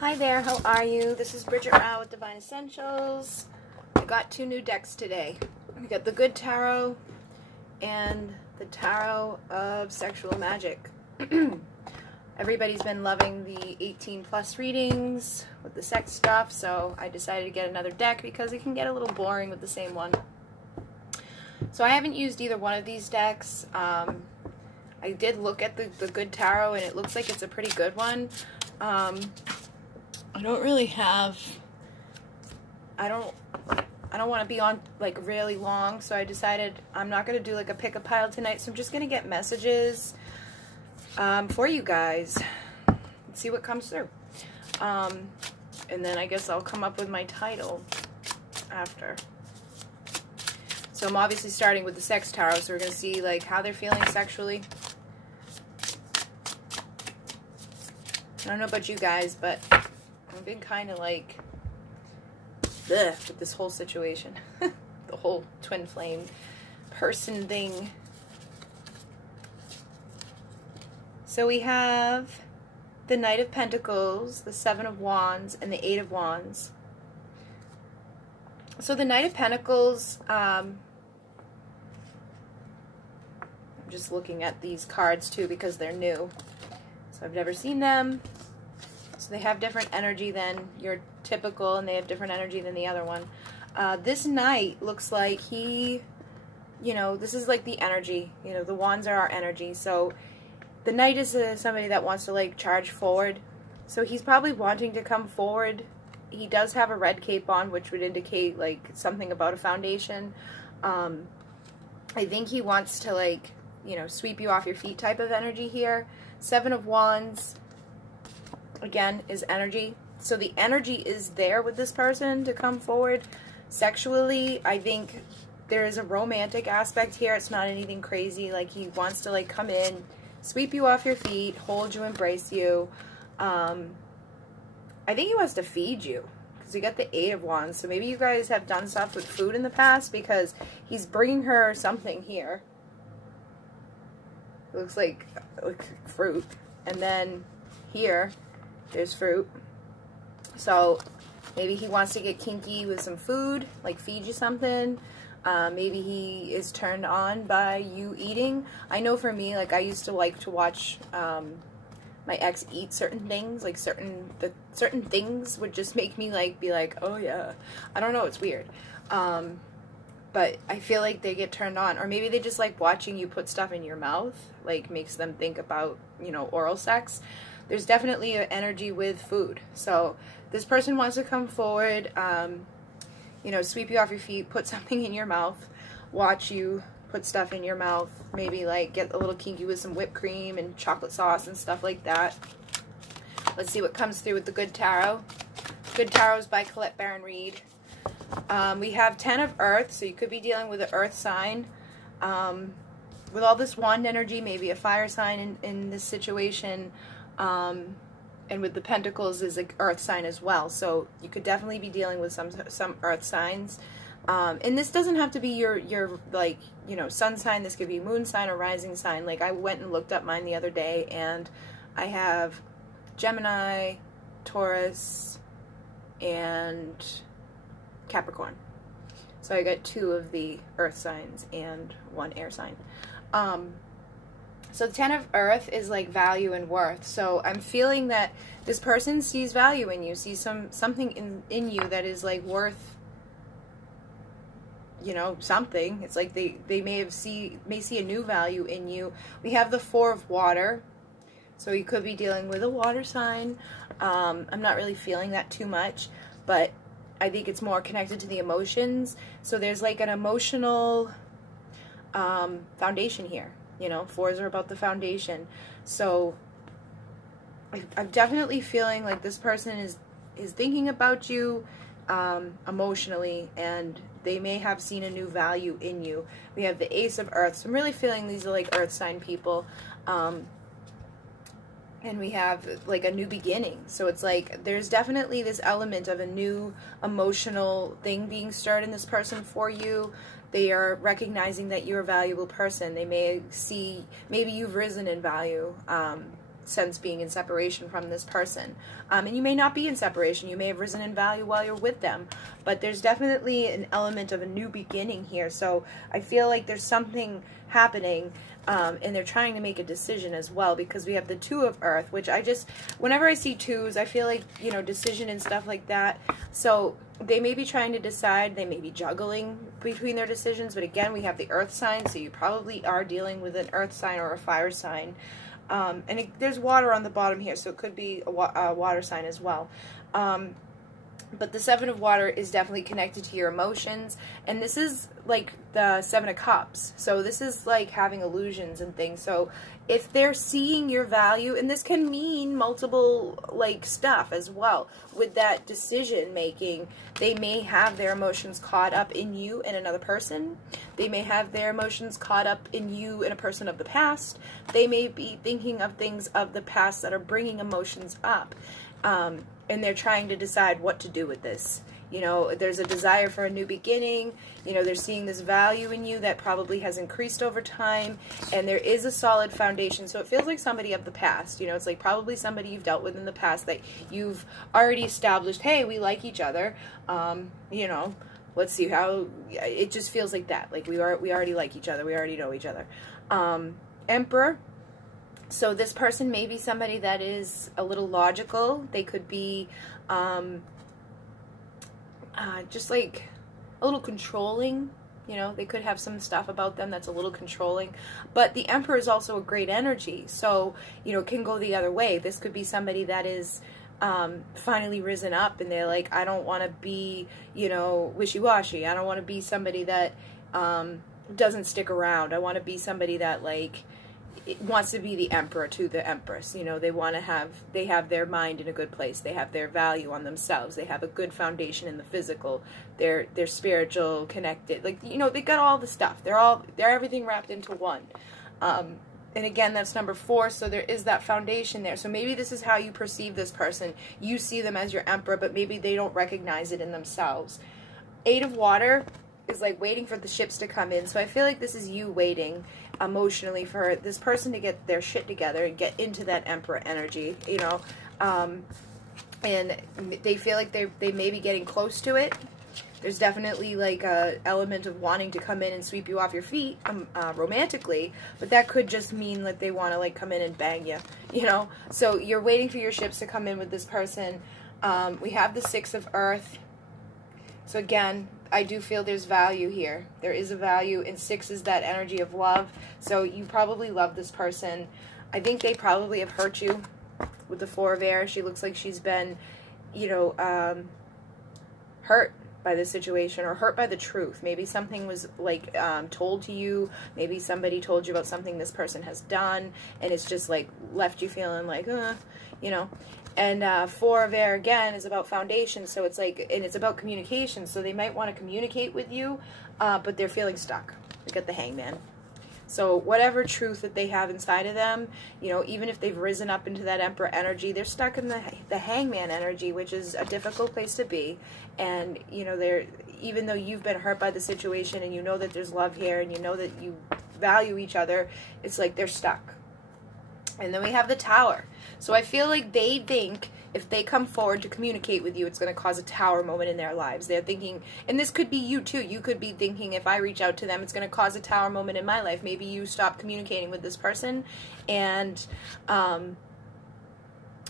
Hi there, how are you? This is Bridget with Divine Essentials. I got two new decks today. We got the Good Tarot and the Tarot of Sexual Magic. Everybody's been loving the 18 plus readings with the sex stuff, so I decided to get another deck because it can get a little boring with the same one. So I haven't used either one of these decks. I did look at the Good Tarot and it looks like it's a pretty good one. I don't really have, I don't want to be on like really long, so I decided I'm not going to do like a pick-a-pile tonight, so I'm just going to get messages for you guys. Let's see what comes through. And then I guess I'll come up with my title after. So I'm obviously starting with the Sex Tarot, so we're going to see like how they're feeling sexually. I don't know about you guys, but I've been kind of like bleh with this whole situation. The whole twin flame person thing. So we have the Knight of Pentacles, the Seven of Wands, and the Eight of Wands. So the Knight of Pentacles, I'm just looking at these cards too because they're new. So I've never seen them. So they have different energy than your typical, and they have different energy than the other one. This knight looks like he, you know, this is like the energy. You know, the wands are our energy. So the knight is somebody that wants to like charge forward. So he's probably wanting to come forward. He does have a red cape on, which would indicate like something about a foundation. I think he wants to like, you know, sweep you off your feet type of energy here. Seven of Wands, again, is energy. So the energy is there with this person to come forward. Sexually, I think there is a romantic aspect here. It's not anything crazy. Like, he wants to, like, come in, sweep you off your feet, hold you, embrace you. I think he wants to feed you, because you got the Eight of Wands. So maybe you guys have done stuff with food in the past, because he's bringing her something here. It looks like fruit. And then here, there's fruit. So maybe he wants to get kinky with some food, like feed you something. Maybe he is turned on by you eating. I know for me, like I used to like to watch my ex eat certain things. Like certain things would just make me like be like, oh yeah. I don't know, it's weird. But I feel like they get turned on. Or maybe they just like watching you put stuff in your mouth, like makes them think about, you know, oral sex. There's definitely an energy with food. So this person wants to come forward, you know, sweep you off your feet, put something in your mouth, watch you put stuff in your mouth, maybe like get a little kinky with some whipped cream and chocolate sauce and stuff like that. Let's see what comes through with the Good Tarot. Good Tarot is by Colette Baron Reed. We have 10 of Earth, so you could be dealing with an Earth sign. With all this wand energy, maybe a fire sign in this situation. And with the Pentacles is an Earth sign as well. So you could definitely be dealing with some Earth signs. And this doesn't have to be your like, you know, sun sign. This could be moon sign or rising sign. Like I went and looked up mine the other day, and I have Gemini, Taurus, and Capricorn. So I got 2 of the earth signs and 1 air sign. So 10 of Earth is like value and worth. So I'm feeling that this person sees value in you, sees something in you that is like worth, you know, something. It's like they may see a new value in you. We have the 4 of Water. So you could be dealing with a water sign. I'm not really feeling that too much, but I think it's more connected to the emotions. So there's like an emotional foundation here. You know, 4s are about the foundation. So I'm definitely feeling like this person is thinking about you emotionally, and they may have seen a new value in you. We have the Ace of Earth. So I'm really feeling these are like earth sign people. And we have like a new beginning. So it's like there's definitely this element of a new emotional thing being stirred in this person for you. They are recognizing that you're a valuable person. They may see, maybe you've risen in value. sense being in separation from this person. And you may not be in separation. You may have risen in value while you're with them. But there's definitely an element of a new beginning here. So I feel like there's something happening, and they're trying to make a decision as well, because we have the Two of Earth, which whenever I see twos, I feel like, you know, decision and stuff like that. So they may be trying to decide, they may be juggling between their decisions, but again, we have the Earth sign, so you probably are dealing with an Earth sign or a fire sign. And there's water on the bottom here, so it could be a water sign as well. But the Seven of Water is definitely connected to your emotions, and this is like the Seven of Cups, so this is like having illusions and things. So if they're seeing your value, and this can mean multiple like stuff as well, with that decision making, they may have their emotions caught up in you and another person. They may have their emotions caught up in you and a person of the past. They may be thinking of things of the past that are bringing emotions up. And they're trying to decide what to do with this. You know, there's a desire for a new beginning. You know, they're seeing this value in you that probably has increased over time. And there is a solid foundation. So it feels like somebody of the past. You know, it's like probably somebody you've dealt with in the past that you've already established, hey, we like each other. You know, let's see how, it just feels like that. Like we already like each other. We already know each other. Emperor. So this person may be somebody that is a little logical. They could be just like a little controlling. You know, they could have some stuff about them that's a little controlling. But the Emperor is also a great energy. So, you know, it can go the other way. This could be somebody that is finally risen up, and they're like, I don't want to be, you know, wishy-washy. I don't want to be somebody that doesn't stick around. I want to be somebody that, like, wants to be the Emperor to the Empress. You know, they have their mind in a good place. They have their value on themselves. They have a good foundation in the physical. They're spiritual, connected. Like, you know, they got all the stuff. They're everything wrapped into one. And again, that's number 4, so there is that foundation there. So maybe this is how you perceive this person. You see them as your Emperor, but maybe they don't recognize it in themselves. 8 of Water is like waiting for the ships to come in. So I feel like this is you waiting emotionally for this person to get their shit together and get into that Emperor energy, you know. And they feel like they may be getting close to it. There's definitely like a element of wanting to come in and sweep you off your feet romantically, but that could just mean that they want to like come in and bang you, you know. So you're waiting for your ships to come in with this person. We have the 6 of Earth. So again, I do feel there's value here. There is a value, and 6 is that energy of love. So you probably love this person. I think they probably have hurt you with the 4 of Air. She looks like she's been, you know, hurt by this situation, or hurt by the truth. Maybe something was like told to you. Maybe somebody told you about something this person has done, and it's just like left you feeling like, you know. And 4 of Air, again, is about foundation, so it's like, and it's about communication, so they might want to communicate with you, but they're feeling stuck. Look at the Hangman. So whatever truth that they have inside of them, you know, even if they've risen up into that Emperor energy, they're stuck in the Hangman energy, which is a difficult place to be. And, you know, even though you've been hurt by the situation, and you know that there's love here, and you know that you value each other, it's like they're stuck. And then we have the Tower. So I feel like they think if they come forward to communicate with you, it's going to cause a tower moment in their lives. They're thinking, and this could be you too. You could be thinking, if I reach out to them, it's going to cause a tower moment in my life. Maybe you stop communicating with this person, and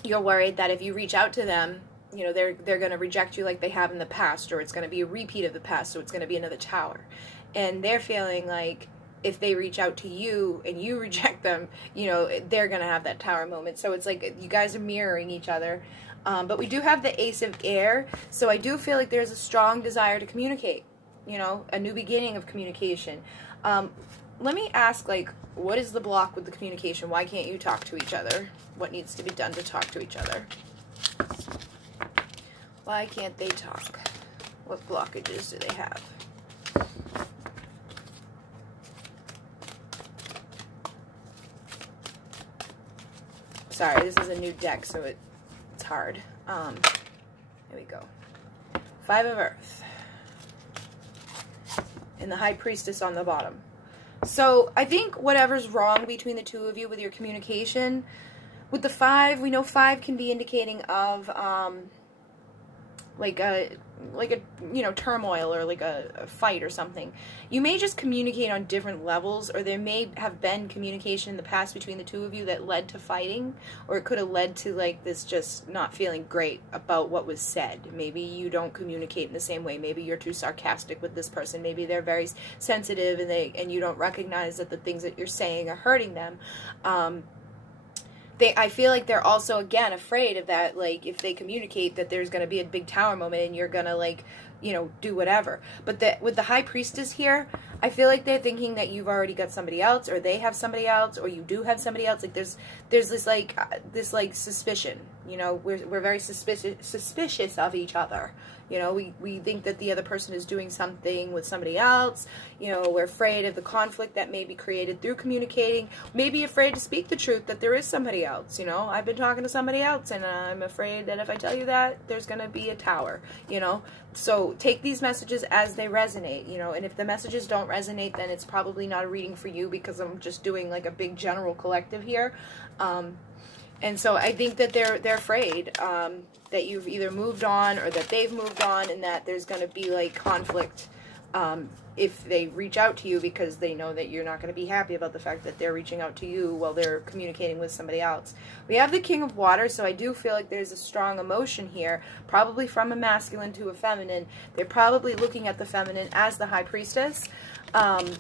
you're worried that if you reach out to them, you know, they're going to reject you like they have in the past, or it's going to be a repeat of the past, so it's going to be another tower. And they're feeling like, if they reach out to you and you reject them, you know, they're going to have that tower moment. So it's like you guys are mirroring each other. But we do have the Ace of Air, so I do feel like there's a strong desire to communicate, you know, a new beginning of communication. Let me ask, like, what is the block with the communication? Why can't you talk to each other? What needs to be done to talk to each other? Why can't they talk? What blockages do they have? Sorry, this is a new deck, so it's hard. Here we go. 5 of Earth. And the High Priestess on the bottom. So I think whatever's wrong between the two of you with your communication, With the 5, we know 5 can be indicating of like a turmoil, or like a fight or something. You may just communicate on different levels, or there may have been communication in the past between the two of you that led to fighting, or it could have led to like this just not feeling great about what was said. Maybe you don't communicate in the same way. Maybe you're too sarcastic with this person. Maybe they're very sensitive, and you don't recognize that the things that you're saying are hurting them. I feel like they're also, again, afraid of that, like, if they communicate, that there's going to be a big tower moment and you're going to, like, do whatever. But with the High Priestess here, I feel like they're thinking that you've already got somebody else, or they have somebody else, or you do have somebody else. Like, there's this, like, suspicion, we're very suspicious of each other. We think that the other person is doing something with somebody else. We're afraid of the conflict that may be created through communicating. Maybe afraid to speak the truth that there is somebody else. I've been talking to somebody else, and I'm afraid that if I tell you that, there's going to be a tower, So take these messages as they resonate, and if the messages don't resonate, then it's probably not a reading for you, because I'm just doing like a big general collective here. And so I think that they're afraid that you've either moved on, or that they've moved on, and that there's going to be like conflict if they reach out to you, because they know that you're not going to be happy about the fact that they're reaching out to you while they're communicating with somebody else. We have the King of Water, so I do feel like there's a strong emotion here, probably from a masculine to a feminine. They're probably looking at the feminine as the High Priestess, and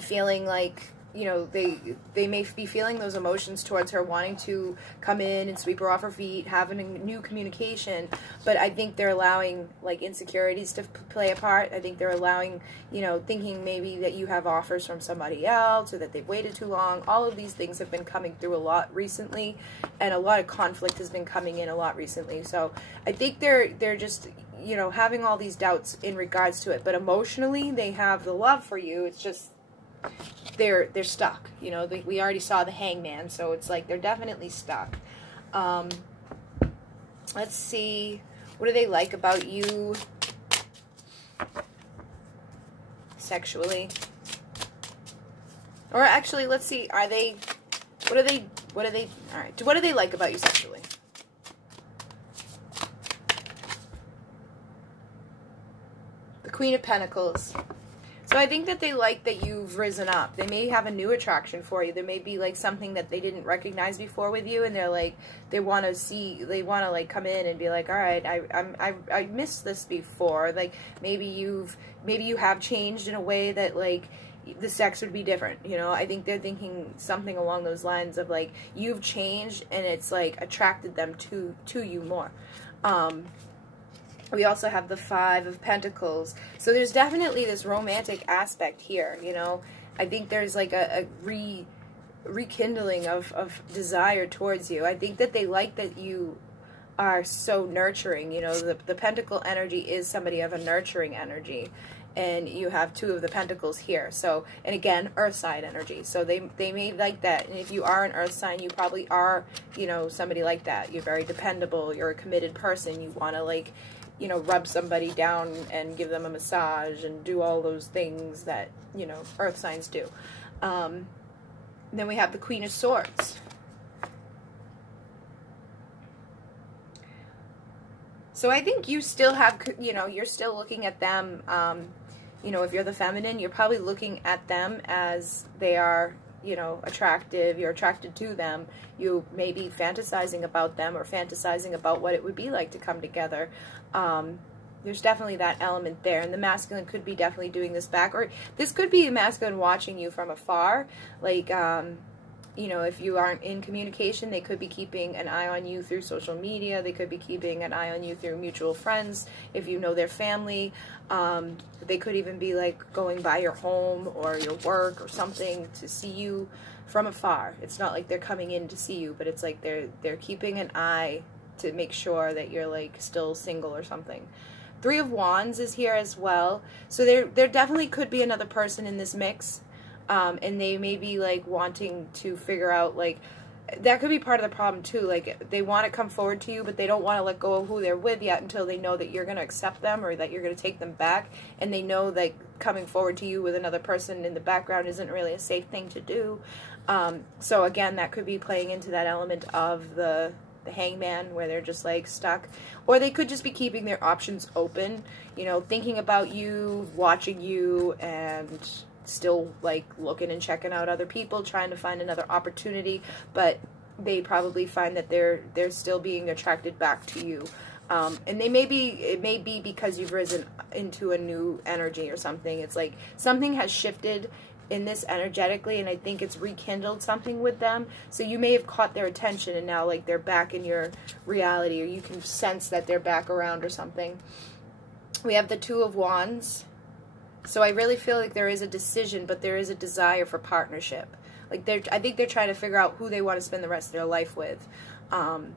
feeling like, they may be feeling those emotions towards her, wanting to come in and sweep her off her feet, having a new communication. But I think they're allowing, like, insecurities to play a part. I think they're allowing, thinking maybe that you have offers from somebody else, or that they've waited too long. All of these things have been coming through a lot recently, and a lot of conflict has been coming in a lot recently. So I think they're just, having all these doubts in regards to it. But emotionally, they have the love for you. It's just, they're stuck. We already saw the Hangman, so it's like they're definitely stuck. Let's see, what do they like about you sexually? Or actually, let's see, what do they like about you sexually? The Queen of Pentacles. So I think that they like that you've risen up. They may have a new attraction for you. There may be like something that they didn't recognize before with you, and they're like, they want to like come in and be like, all right, I missed this before. Like maybe you have changed in a way that like the sex would be different. I think they're thinking something along those lines of like you've changed, and it's like attracted them to you more. We also have the 5 of Pentacles. So there's definitely this romantic aspect here, I think there's like a rekindling of desire towards you. I think that they like that you are so nurturing. The Pentacle energy is somebody of a nurturing energy. And you have 2 of the Pentacles here. So, and again, Earth side energy. So they may like that. And if you are an Earth sign, you probably are, somebody like that. You're very dependable. You're a committed person. You want to like, rub somebody down and give them a massage and do all those things that, Earth signs do. Then we have the Queen of Swords. So I think you still have, you're still looking at them, if you're the feminine, you're probably looking at them as they are, attractive. You're attracted to them. You may be fantasizing about them, or fantasizing about what it would be like to come together. There's definitely that element there. And the masculine could be definitely doing this back. Or this could be a masculine watching you from afar. Like, if you aren't in communication, they could be keeping an eye on you through social media. They could be keeping an eye on you through mutual friends, if you know their family. They could even be like going by your home or your work or something to see you from afar. It's not like they're coming in to see you, but it's like they're keeping an eye to make sure that you're like still single or something. 3 of Wands is here as well. So there definitely could be another person in this mix. And they may be like wanting to figure out like that could be part of the problem too. Like, they want to come forward to you, but they don't want to let go of who they're with yet until they know that you're going to accept them or that you're going to take them back. And they know that coming forward to you with another person in the background isn't really a safe thing to do. So again, that could be playing into that element of the hangman, where they're just like stuck. Or they could just be keeping their options open, you know, thinking about you, watching you, and still like looking and checking out other people, trying to find another opportunity, but they probably find that they're still being attracted back to you. And it may be because you've risen into a new energy or something. It's like something has shifted in this energetically, and I think it's rekindled something with them. So you may have caught their attention, and now like they're back in your reality, or you can sense that they're back around or something. We have the Two of Wands. So I really feel like there is a decision, but there is a desire for partnership. Like I think they're trying to figure out who they want to spend the rest of their life with. And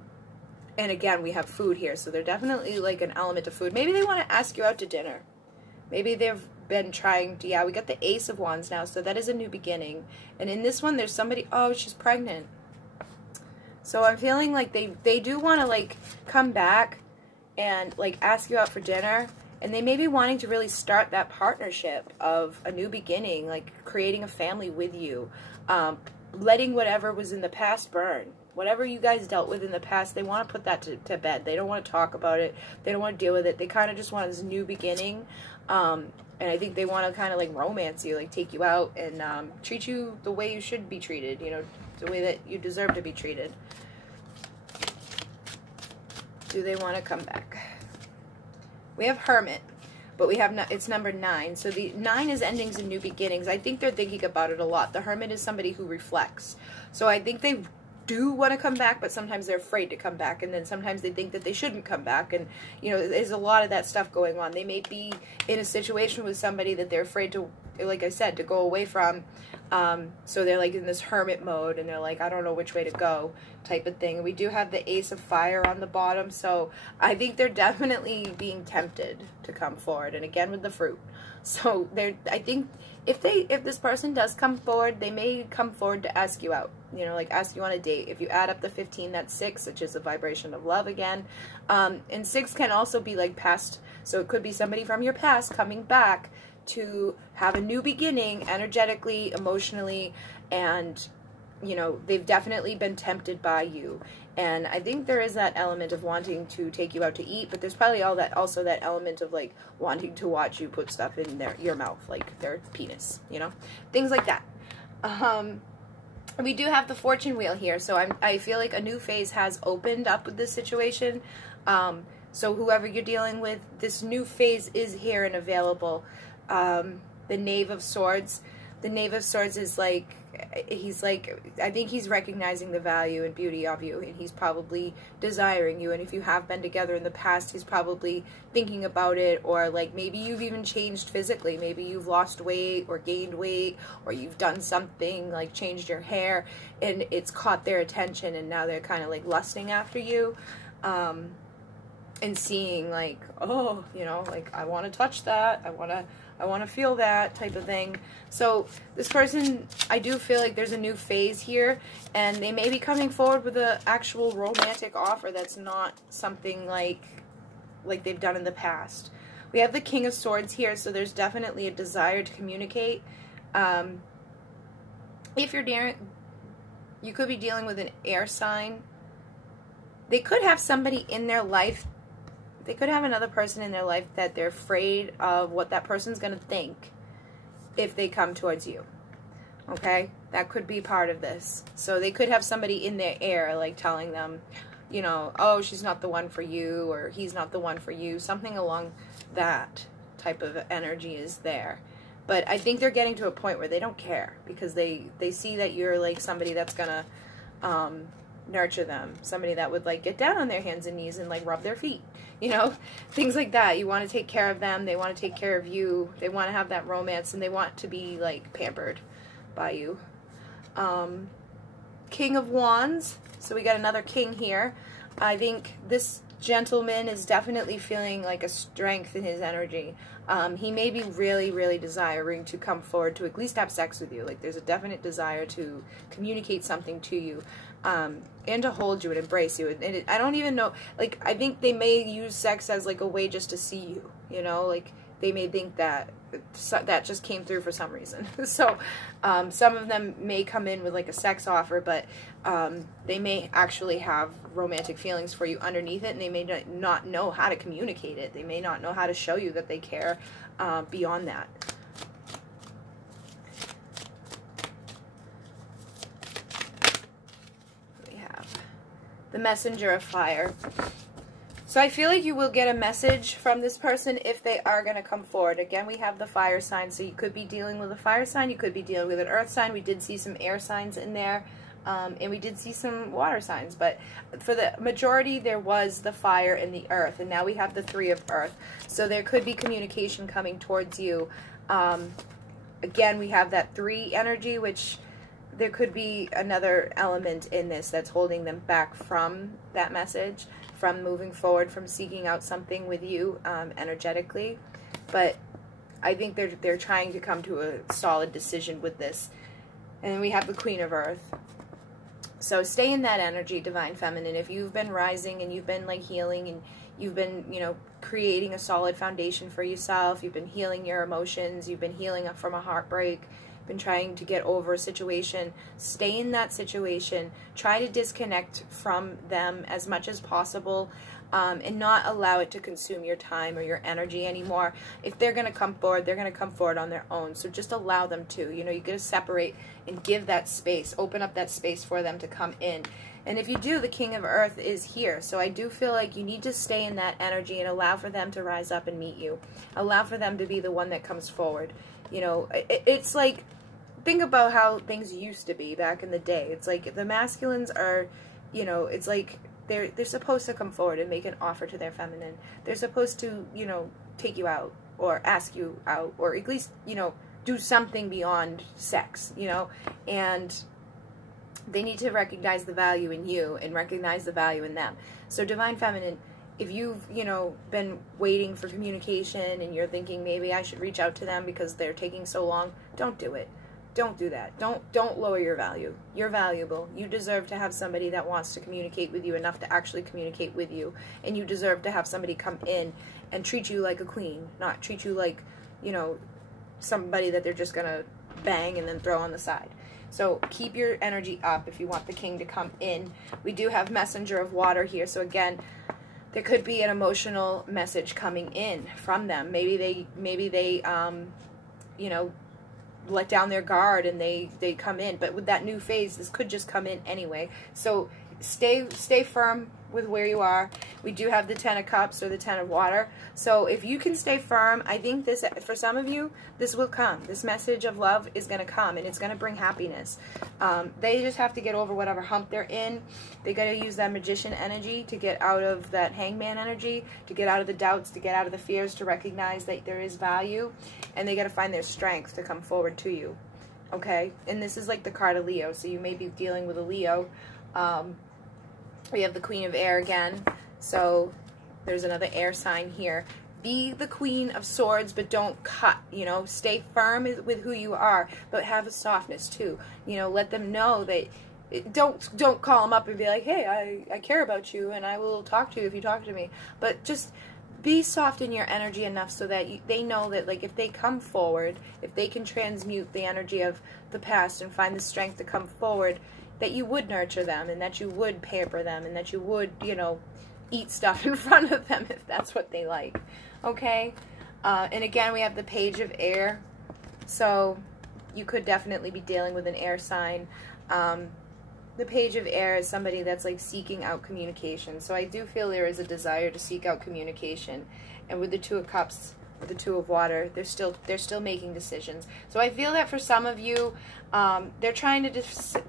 again, we have food here, so they're definitely like an element of food. Maybe they want to ask you out to dinner. Maybe they've been trying to, yeah, we got the Ace of Wands now, so that is a new beginning. And in this one, there's somebody, oh, she's pregnant. So I'm feeling like they do want to like come back and like ask you out for dinner. And they may be wanting to really start that partnership of a new beginning, like creating a family with you, letting whatever was in the past burn. Whatever you guys dealt with in the past, they want to put that to bed. They don't want to talk about it. They don't want to deal with it. They kind of just want this new beginning. And I think they want to kind of like romance you, like take you out and treat you the way you should be treated, you know, the way that you deserve to be treated. Do they want to come back? We have Hermit, but we have it's number 9. So the 9 is endings and new beginnings. I think they're thinking about it a lot. The Hermit is somebody who reflects. So I think they do want to come back, but sometimes they're afraid to come back, and then sometimes they think that they shouldn't come back, and you know, there's a lot of that stuff going on. They may be in a situation with somebody that they're afraid to, like I said, to go away from, so they're like in this hermit mode, and they're like, I don't know which way to go type of thing. We do have the Ace of Fire on the bottom, so I think they're definitely being tempted to come forward, and again with the fruit. So I think if this person does come forward, they may come forward to ask you out, you know, like ask you on a date. If you add up the 15, that's 6, which is a vibration of love again. And 6 can also be like past, so it could be somebody from your past coming back to have a new beginning energetically, emotionally, and you know, they've definitely been tempted by you. And I think there is that element of wanting to take you out to eat, but there's probably also that element of like wanting to watch you put stuff in your mouth, like their penis, you know, things like that. We do have the Fortune Wheel here, so I feel like a new phase has opened up with this situation. So whoever you're dealing with, this new phase is here and available. The Knave of Swords. The Knave of Swords is like, I think he's recognizing the value and beauty of you, and he's probably desiring you, and if you have been together in the past, he's probably thinking about it, or like maybe you've even changed physically. Maybe you've lost weight or gained weight, or you've done something like changed your hair, and it's caught their attention, and now they're kind of like lusting after you, and seeing like, oh, you know, like I want to touch that, I want to feel that type of thing. So this person, I do feel like there's a new phase here, and they may be coming forward with an actual romantic offer that's not something like they've done in the past. We have the King of Swords here, so there's definitely a desire to communicate. If you're you could be dealing with an air sign. They could have somebody in their life. They could have another person in their life that they're afraid of what that person's going to think if they come towards you. Okay? That could be part of this. So they could have somebody in their air, like telling them, you know, oh, she's not the one for you, or he's not the one for you. Something along that type of energy is there. But I think they're getting to a point where they don't care, because they see that you're like somebody that's going to nurture them, somebody that would like get down on their hands and knees and like rub their feet, you know, things like that. You want to take care of them, they want to take care of you, they want to have that romance, and they want to be like pampered by you. King of Wands, so we got another king here. I think this gentleman is definitely feeling like a strength in his energy. He may be really, really desiring to come forward to at least have sex with you. Like there's a definite desire to communicate something to you. and to hold you and embrace you. And I don't even know, like, I think they may use sex as like a way just to see you, you know, like they may think that that just came through for some reason. So some of them may come in with like a sex offer, but they may actually have romantic feelings for you underneath it, and they may not know how to communicate it. They may not know how to show you that they care beyond that. We have the Messenger of Fire. So I feel like you will get a message from this person if they are going to come forward. Again, we have the fire sign, so you could be dealing with a fire sign, you could be dealing with an earth sign. We did see some air signs in there, and we did see some water signs. But for the majority, there was the fire and the earth, and now we have the 3 of earth. So there could be communication coming towards you. Again, we have that 3 energy, which there could be another element in this that's holding them back from that message, from moving forward, from seeking out something with you energetically. But I think they're trying to come to a solid decision with this. And then we have the Queen of Earth. So stay in that energy, Divine Feminine. If you've been rising and you've been like healing and you've been, you know, creating a solid foundation for yourself, you've been healing your emotions, you've been healing from a heartbreak, been trying to get over a situation, stay in that situation. Try to disconnect from them as much as possible, and not allow it to consume your time or your energy anymore. If they're going to come forward, they're going to come forward on their own. So just allow them to. You know, you got to separate and give that space, open up that space for them to come in. And if you do, the King of Earth is here. So I do feel like you need to stay in that energy and allow for them to rise up and meet you. Allow for them to be the one that comes forward. You know, it's like, think about how things used to be back in the day. It's like the masculines are, you know, it's like they're supposed to come forward and make an offer to their feminine. They're supposed to, you know, take you out or ask you out, or at least, you know, do something beyond sex, you know. And they need to recognize the value in you and recognize the value in them. So Divine Feminine, if you've, you know, been waiting for communication and you're thinking maybe I should reach out to them because they're taking so long, don't do it. Don't do that. Don't lower your value. You're valuable. You deserve to have somebody that wants to communicate with you enough to actually communicate with you. And you deserve to have somebody come in and treat you like a queen, not treat you like, you know, somebody that they're just going to bang and then throw on the side. So keep your energy up if you want the king to come in. We do have Messenger of Water here. So again, there could be an emotional message coming in from them. Maybe they you know, let down their guard and they come in. But with that new phase, this could just come in anyway. So stay firm with where you are. We do have the 10 of Cups or the 10 of Water. So if you can stay firm, I think this, for some of you, this will come. This message of love is going to come, and it's going to bring happiness. They just have to get over whatever hump they're in. They got to use that Magician energy to get out of that Hangman energy, to get out of the doubts, to get out of the fears, to recognize that there is value, and they got to find their strength to come forward to you. Okay? And this is like the card of Leo, so you may be dealing with a Leo. We have the Queen of Air again, so there's another air sign here. Be the Queen of Swords, but don't cut, you know, stay firm with who you are, but have a softness too. You know, let them know that, don't call them up and be like, hey, I care about you and I will talk to you if you talk to me. But just be soft in your energy enough so that they know that, like, if they come forward, if they can transmute the energy of the past and find the strength to come forward, that you would nurture them and that you would pamper them and that you would, you know, eat stuff in front of them if that's what they like. Okay? And again, we have the Page of Air. So you could definitely be dealing with an air sign. The Page of Air is somebody that's like seeking out communication. So I do feel there is a desire to seek out communication. And with the Two of Cups, with the Two of Water, they're still making decisions. So I feel that for some of you, they're trying to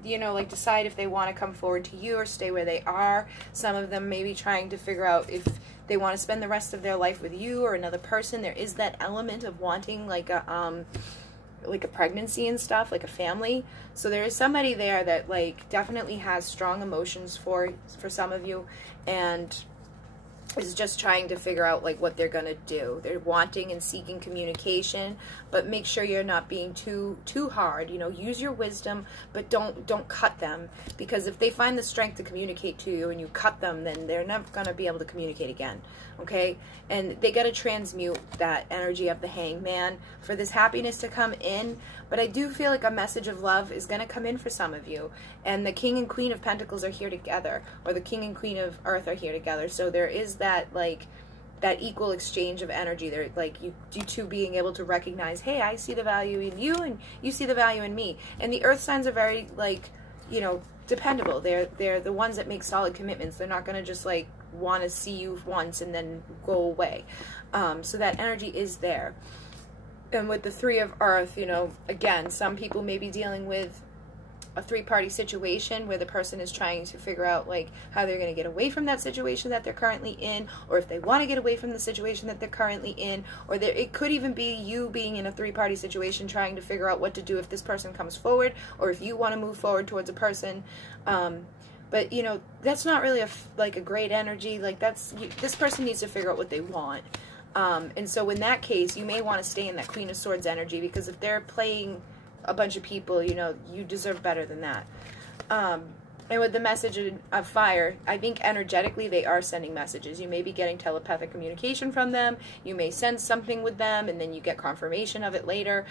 you know, like decide if they want to come forward to you or stay where they are. Some of them may be trying to figure out if they want to spend the rest of their life with you or another person. There is that element of wanting like a pregnancy and stuff, like a family. So there is somebody there that like definitely has strong emotions for some of you, and is just trying to figure out like what they're gonna do. They're wanting and seeking communication, but make sure you're not being too hard. You know, use your wisdom, but don't cut them, because if they find the strength to communicate to you and you cut them, then they're never gonna be able to communicate again. Okay, and they got to transmute that energy of the Hangman for this happiness to come in. But I do feel like a message of love is going to come in for some of you, and the King and Queen of Pentacles are here together, or the King and Queen of Earth are here together. So there is that like that equal exchange of energy. They're like you two being able to recognize, hey, I see the value in you and you see the value in me. And the Earth signs are very like, you know, dependable. They're the ones that make solid commitments. They're not going to just like want to see you once and then go away. So that energy is there. And with the Three of Earth, you know, again, some people may be dealing with a three-party situation where the person is trying to figure out like how they're going to get away from that situation that they're currently in, or if they want to get away from the situation that they're currently in, or it could even be you being in a three-party situation trying to figure out what to do if this person comes forward, or if you want to move forward towards a person. But you know, that's not really like a great energy. Like this person needs to figure out what they want. And so in that case, you may want to stay in that Queen of Swords energy, because if they're playing a bunch of people, you know, you deserve better than that. And with the message of fire, I think energetically they are sending messages. You may be getting telepathic communication from them. You may sense something with them, and then you get confirmation of it later.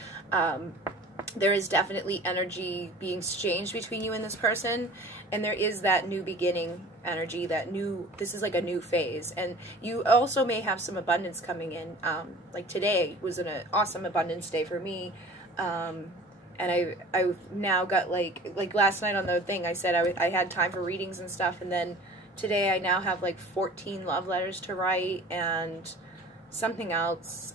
There is definitely energy being exchanged between you and this person, and there is that new beginning energy, this is like a new phase. And you also may have some abundance coming in. Like today was an awesome abundance day for me. And I've now got like last night on the thing, I said I had time for readings and stuff, and then today I now have like 14 love letters to write and something else.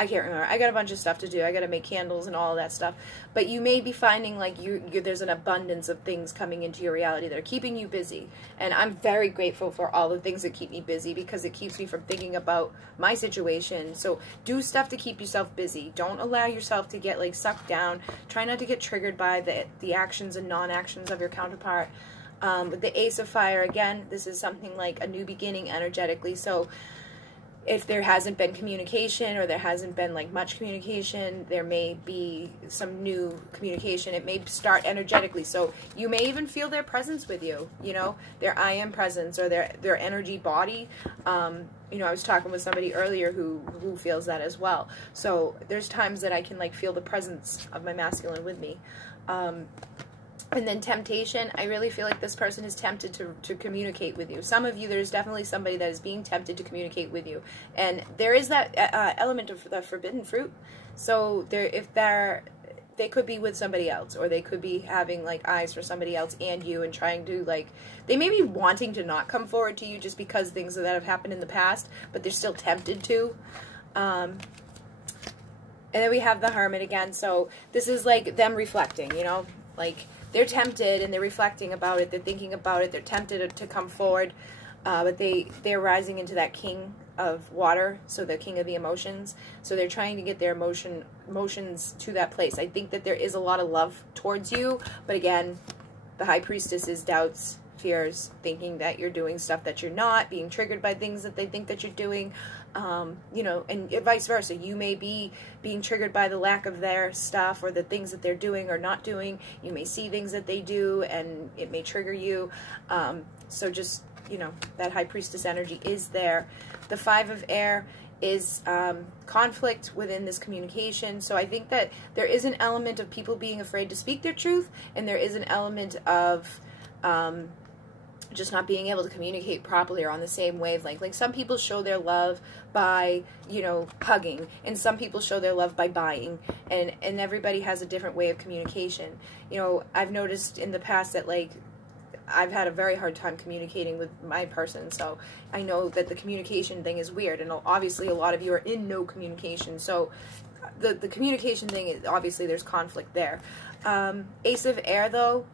I can't remember. I got a bunch of stuff to do. I got to make candles and all of that stuff. But you may be finding like there's an abundance of things coming into your reality that are keeping you busy. And I'm very grateful for all the things that keep me busy, because it keeps me from thinking about my situation. So do stuff to keep yourself busy. Don't allow yourself to get like sucked down. Try not to get triggered by the actions and non-actions of your counterpart. With the Ace of Fire, again, this is something like a new beginning energetically. So if there hasn't been communication, or there hasn't been like much communication, there may be some new communication. It may start energetically. So you may even feel their presence with you, you know, their I am presence, or their energy body. You know, I was talking with somebody earlier who feels that as well. So there's times that I can like feel the presence of my masculine with me. And then temptation, I really feel like this person is tempted to communicate with you. Some of you, there's definitely somebody that is being tempted to communicate with you. And there is that element of the forbidden fruit. So they could be with somebody else, or they could be having like eyes for somebody else and you, and trying to like, they may be wanting to not come forward to you just because things that have happened in the past, but they're still tempted to. And then we have the Hermit again. So this is like them reflecting, you know, like they're tempted and they're reflecting about it. They're thinking about it. They're tempted to come forward, but they're rising into that King of Water, so the King of the Emotions. So they're trying to get their emotions to that place. I think that there is a lot of love towards you, but again, the High Priestess is doubts, fears, thinking that you're doing stuff that you're not, being triggered by things that they think that you're doing. You know, and vice versa. You may be being triggered by the lack of their stuff, or the things that they're doing or not doing. You may see things that they do and it may trigger you. So just, you know, that High Priestess energy is there. The Five of Air is conflict within this communication. So I think that there is an element of people being afraid to speak their truth, and there is an element of just not being able to communicate properly or on the same wavelength. Like some people show their love by, you know, hugging, and some people show their love by buying, and everybody has a different way of communication. You know, I've noticed in the past that like I've had a very hard time communicating with my person, so I know that the communication thing is weird, and obviously a lot of you are in no communication, so the communication thing is obviously there's conflict there. Ace of Air though,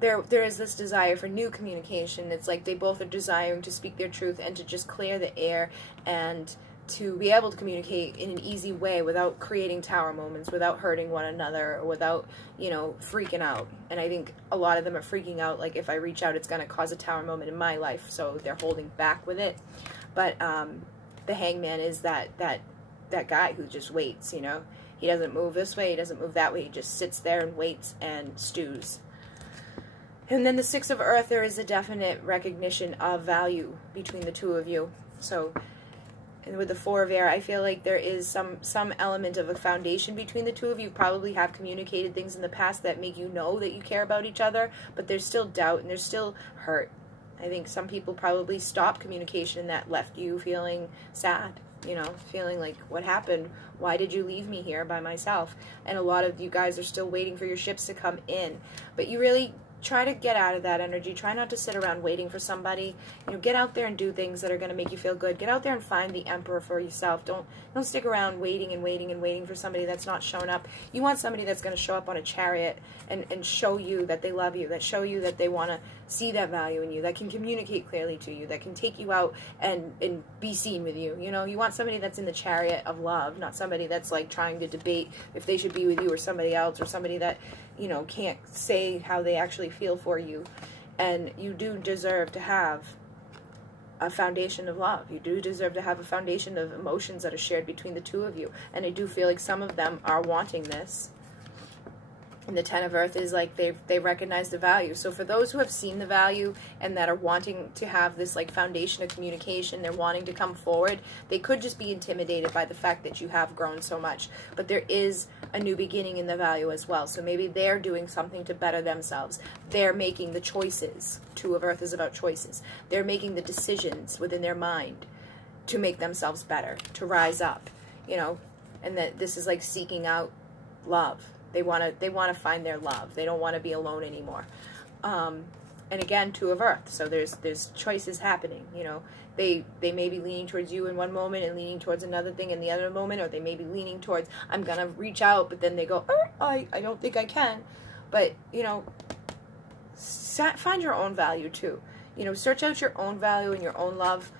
there is this desire for new communication. It's like they both are desiring to speak their truth and to just clear the air and to be able to communicate in an easy way without creating tower moments, without hurting one another, or without, you know, freaking out. And I think a lot of them are freaking out, like, if I reach out, it's going to cause a tower moment in my life, so they're holding back with it. But the hangman is that guy who just waits, you know. He doesn't move this way, he doesn't move that way, he just sits there and waits and stews. And then the Six of Earth, there is a definite recognition of value between the two of you. So, and with the Four of Air, I feel like there is some element of a foundation between the two of you. Probably have communicated things in the past that make you know that you care about each other, but there's still doubt and there's still hurt. I think some people probably stopped communication and that left you feeling sad, you know, feeling like, what happened? Why did you leave me here by myself? And a lot of you guys are still waiting for your ships to come in. But you really try to get out of that energy. Try not to sit around waiting for somebody. You know, get out there and do things that are going to make you feel good. Get out there and find the emperor for yourself. Don't stick around waiting and waiting and waiting for somebody that's not shown up. You want somebody that's going to show up on a chariot and show you that they love you, that show you that they want to see that value in you, that can communicate clearly to you, that can take you out and be seen with you. You know, you want somebody that's in the chariot of love, not somebody that's like trying to debate if they should be with you or somebody else, or somebody that, you know, can't say how they actually feel for you. And you do deserve to have a foundation of love. You do deserve to have a foundation of emotions that are shared between the two of you. And I do feel like some of them are wanting this. And the Ten of Earth is like they recognize the value. So for those who have seen the value and that are wanting to have this like foundation of communication, they're wanting to come forward, they could just be intimidated by the fact that you have grown so much. But there is a new beginning in the value as well. So maybe they're doing something to better themselves. They're making the choices. Two of Earth is about choices. They're making the decisions within their mind to make themselves better, to rise up, you know, and that this is like seeking out love. They want to find their love. They don't want to be alone anymore. And again, Two of Earth. So there's choices happening. You know, they may be leaning towards you in one moment and leaning towards another thing in the other moment, or they may be leaning towards, I'm gonna reach out, but then they go, I don't think I can. But you know, find your own value too. You know, search out your own value and your own love.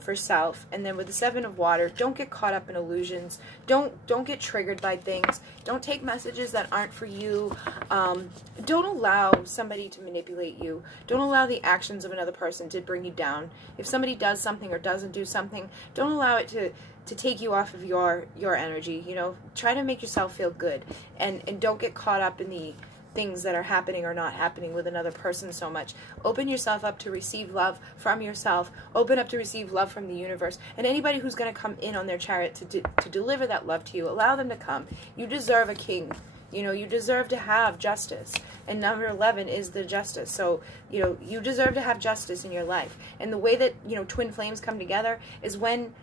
For self. And then with the Seven of Water, don't get caught up in illusions. Don't get triggered by things. Don't take messages that aren't for you. Don't allow somebody to manipulate you. Don't allow the actions of another person to bring you down. If somebody does something or doesn't do something, don't allow it to take you off of your energy. You know, try to make yourself feel good, and don't get caught up in the things that are happening or not happening with another person so much. Open yourself up to receive love from yourself. Open up to receive love from the universe. And anybody who's going to come in on their chariot to deliver that love to you, allow them to come. You deserve a king. You know, you deserve to have justice. And number 11 is the justice. So, you know, you deserve to have justice in your life. And the way that, you know, twin flames come together is when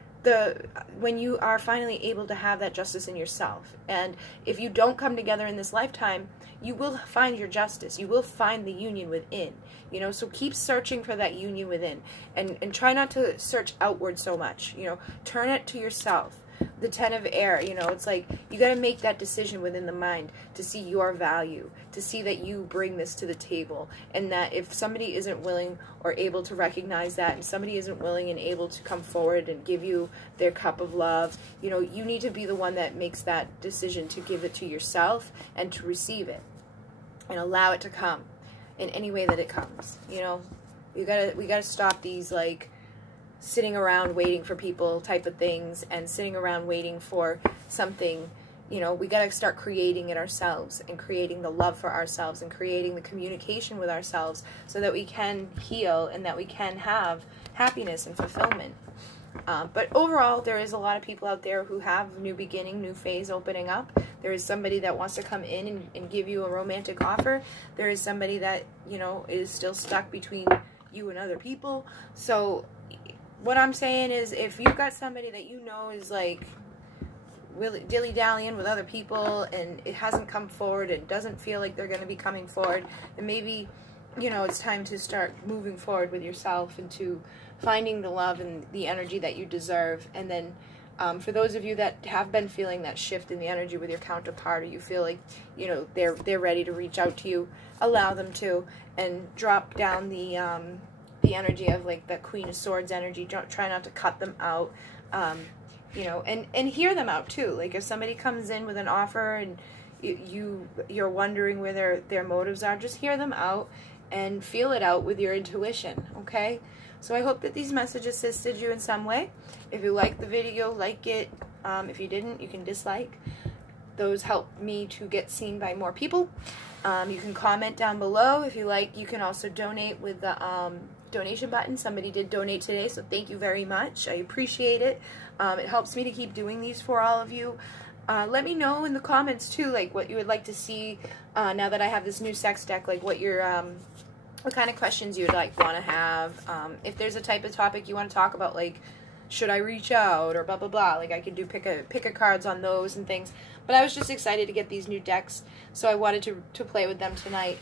you are finally able to have that justice in yourself. And if you don't come together in this lifetime, you will find your justice. You will find the union within. You know, so keep searching for that union within, and try not to search outward so much. You know, turn it to yourself. The Ten of Air, you know, it's like you got to make that decision within the mind to see your value, to see that you bring this to the table, and that if somebody isn't willing or able to recognize that, and somebody isn't willing and able to come forward and give you their cup of love, you know, you need to be the one that makes that decision to give it to yourself and to receive it and allow it to come in any way that it comes. You know, we gotta stop these like sitting around waiting for people type of things, and sitting around waiting for something. You know, we got to start creating it ourselves, and creating the love for ourselves, and creating the communication with ourselves, so that we can heal and that we can have happiness and fulfillment. But overall, there is a lot of people out there who have new beginning, new phase opening up. There is somebody that wants to come in and give you a romantic offer. There is somebody that, you know, is still stuck between you and other people. So what I'm saying is, if you've got somebody that you know is like really dilly-dallying with other people, and it hasn't come forward and doesn't feel like they're going to be coming forward, then maybe, you know, it's time to start moving forward with yourself and to finding the love and the energy that you deserve. And then for those of you that have been feeling that shift in the energy with your counterpart, or you feel like, you know, they're ready to reach out to you, allow them to, and drop down the energy of like the Queen of Swords energy. Try not to cut them out. you know, and hear them out too. Like if somebody comes in with an offer and you're wondering where their motives are, just hear them out and feel it out with your intuition, okay? So I hope that these messages assisted you in some way. If you liked the video, like it. If you didn't, you can dislike. Those help me to get seen by more people. You can comment down below if you like. You can also donate with the donation button. Somebody did donate today, so thank you very much. I appreciate it. It helps me to keep doing these for all of you. Let me know in the comments too, like what you would like to see now that I have this new sex deck, like what your what kind of questions you would like want to have. If there's a type of topic you want to talk about, like should I reach out or blah blah blah, like I can do pick a cards on those and things. But I was just excited to get these new decks, so I wanted to play with them tonight.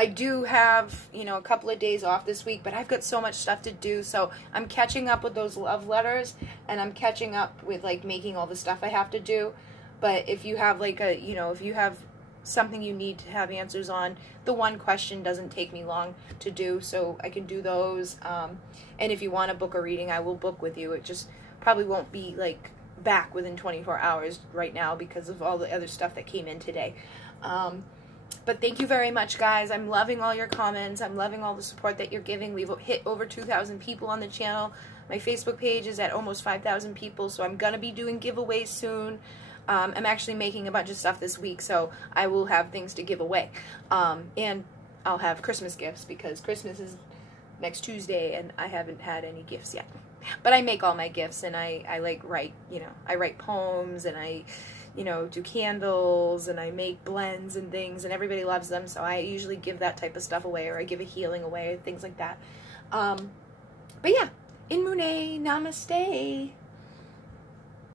I do have, you know, a couple of days off this week, but I've got so much stuff to do, so I'm catching up with those love letters, and I'm catching up with, like, making all the stuff I have to do. But if you have, like, you know, if you have something you need to have answers on, the one question doesn't take me long to do, so I can do those. And if you want to book a reading, I will book with you. It just probably won't be, like, back within 24 hours right now because of all the other stuff that came in today. But thank you very much, guys. I'm loving all your comments. I'm loving all the support that you're giving. We've hit over 2,000 people on the channel. My Facebook page is at almost 5,000 people, so I'm going to be doing giveaways soon. I'm actually making a bunch of stuff this week, so I will have things to give away. And I'll have Christmas gifts because Christmas is next Tuesday, and I haven't had any gifts yet. But I make all my gifts, and I like write, you know, I write poems, and I, you know, do candles, and I make blends and things, and everybody loves them, so I usually give that type of stuff away, or I give a healing away, things like that. But yeah, in Mune, namaste.